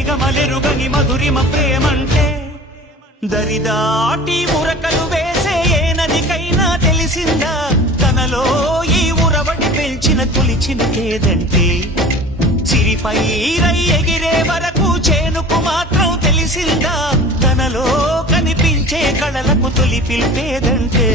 సరిగమలెరుగని మధురిమ ప్రేమంటే దరిదాటి ఉరకలు వేసే ఏ నదికైనా తెలిసిందా తనలో ఈ ఉరవడి పెంచిన తొలిచిన కేదంటే సిరిపై రై ఎగిరే వరకు చేనుకు మాత్రం తెలిసిందా తనలో కనిపించే కళలకు తొలి పిలిపేదంటే